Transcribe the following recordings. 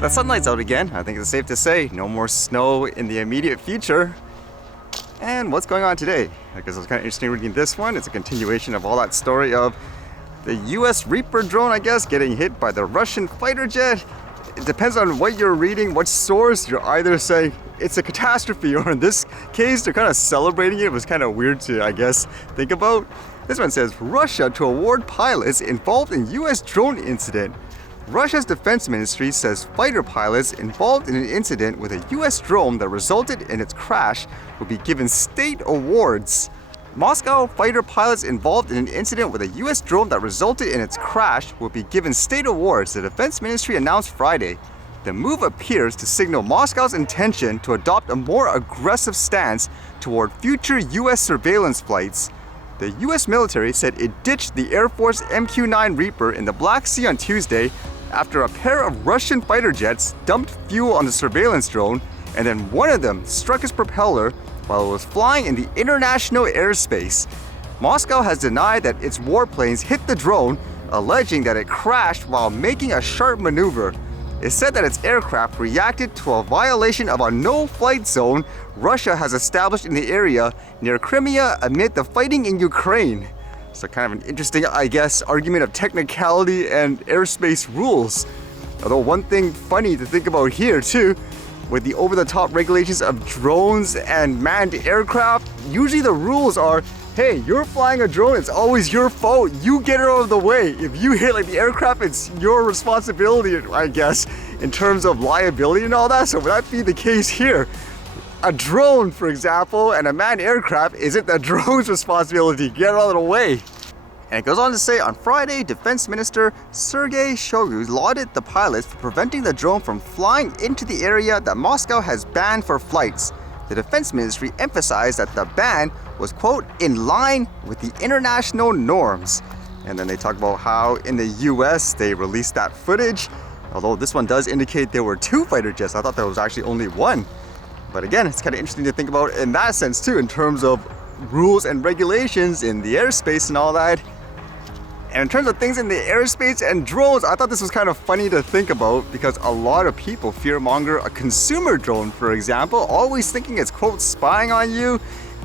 The sunlight's out again. I think it's safe to say no more snow in the immediate future. And what's going on today? I guess it was kind of interesting reading this one. It's a continuation of all that story of the US Reaper drone, I guess, getting hit by the Russian fighter jet. It depends on what you're reading, what source. You're either saying it's a catastrophe, or in this case, they're kind of celebrating it. It was kind of weird to, I guess, think about. This one says, Russia to award pilots involved in US drone incident. Russia's defense ministry says fighter pilots involved in an incident with a US drone that resulted in its crash will be given state awards. Moscow fighter pilots involved in an incident with a US drone that resulted in its crash will be given state awards, the defense ministry announced Friday. The move appears to signal Moscow's intention to adopt a more aggressive stance toward future US surveillance flights. The US military said it ditched the Air Force MQ-9 Reaper in the Black Sea on Tuesday after a pair of Russian fighter jets dumped fuel on the surveillance drone, and then one of them struck its propeller while it was flying in the international airspace. Moscow has denied that its warplanes hit the drone, alleging that it crashed while making a sharp maneuver. It said that its aircraft reacted to a violation of a no-flight zone Russia has established in the area near Crimea amid the fighting in Ukraine. So kind of an interesting, I guess, argument of technicality and airspace rules. Although one thing funny to think about here too, with the over-the-top regulations of drones and manned aircraft, usually the rules are, hey, you're flying a drone, it's always your fault, you get it out of the way. If you hit like the aircraft, it's your responsibility, I guess, in terms of liability and all that. So would that be the case here? A drone, for example, and a manned aircraft isn't the drone's responsibility. Get it out of the way. And it goes on to say, on Friday, Defense Minister Sergei Shoigu lauded the pilots for preventing the drone from flying into the area that Moscow has banned for flights. The Defense Ministry emphasized that the ban was, quote, in line with the international norms. And then they talk about how in the US they released that footage. Although this one does indicate there were two fighter jets. I thought there was actually only one. But again, it's kind of interesting to think about in that sense too, in terms of rules and regulations in the airspace and all that. And in terms of things in the airspace and drones, I thought this was kind of funny to think about because a lot of people fearmonger a consumer drone, for example, always thinking it's, quote, spying on you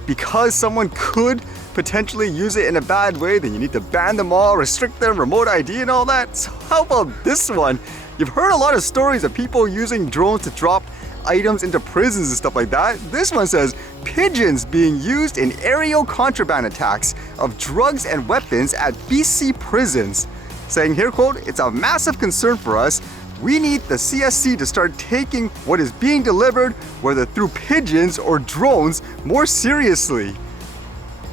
because someone could potentially use it in a bad way. Then you need to ban them all, restrict them, remote ID and all that. So how about this one? You've heard a lot of stories of people using drones to drop items into prisons and stuff like that. This one says, pigeons being used in aerial contraband attacks of drugs and weapons at BC prisons. Saying here, quote, it's a massive concern for us. We need the CSC to start taking what is being delivered, whether through pigeons or drones, more seriously.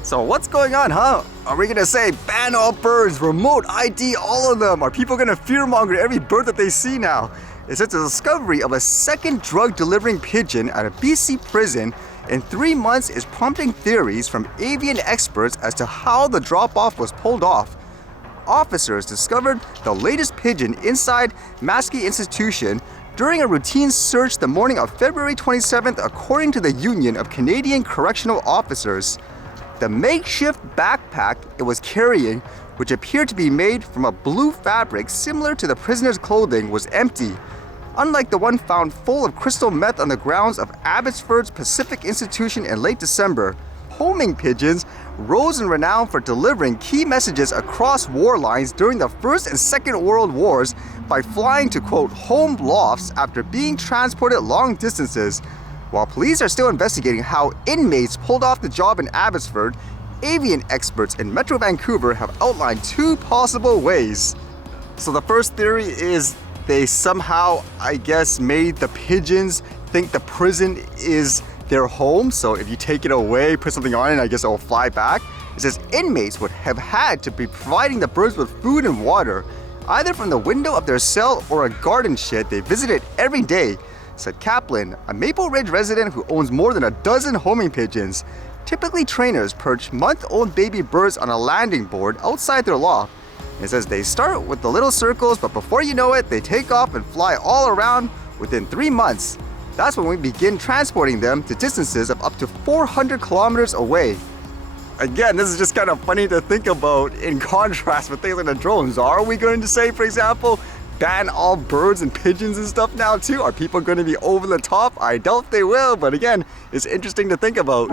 So what's going on, huh? Are we gonna say ban all birds, remote ID all of them? Are people gonna fearmonger every bird that they see now? It says the discovery of a second drug-delivering pigeon at a BC prison in 3 months is prompting theories from avian experts as to how the drop-off was pulled off. Officers discovered the latest pigeon inside Maskey Institution during a routine search the morning of February 27th, according to the Union of Canadian Correctional Officers. The makeshift backpack it was carrying, which appeared to be made from a blue fabric similar to the prisoner's clothing, was empty. Unlike the one found full of crystal meth on the grounds of Abbotsford's Pacific Institution in late December, homing pigeons rose in renown for delivering key messages across war lines during the First and Second World Wars by flying to, quote, home lofts after being transported long distances. While police are still investigating how inmates pulled off the job in Abbotsford, avian experts in Metro Vancouver have outlined two possible ways. So the first theory is they somehow, I guess, made the pigeons think the prison is their home. So if you take it away, put something on it, I guess it will fly back. It says inmates would have had to be providing the birds with food and water, either from the window of their cell or a garden shed they visited every day, said Kaplan, a Maple Ridge resident who owns more than a dozen homing pigeons. Typically, trainers perch month-old baby birds on a landing board outside their loft. It says they start with the little circles, but before you know it, they take off and fly all around within 3 months. That's when we begin transporting them to distances of up to 400 kilometers away. Again, this is just kind of funny to think about in contrast with things like the drones. Are we going to say, for example, ban all birds and pigeons and stuff now too? Are people going to be over the top? I doubt they will, but again, it's interesting to think about.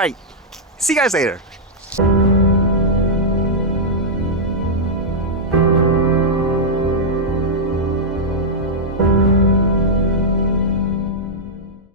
Alright, see you guys later.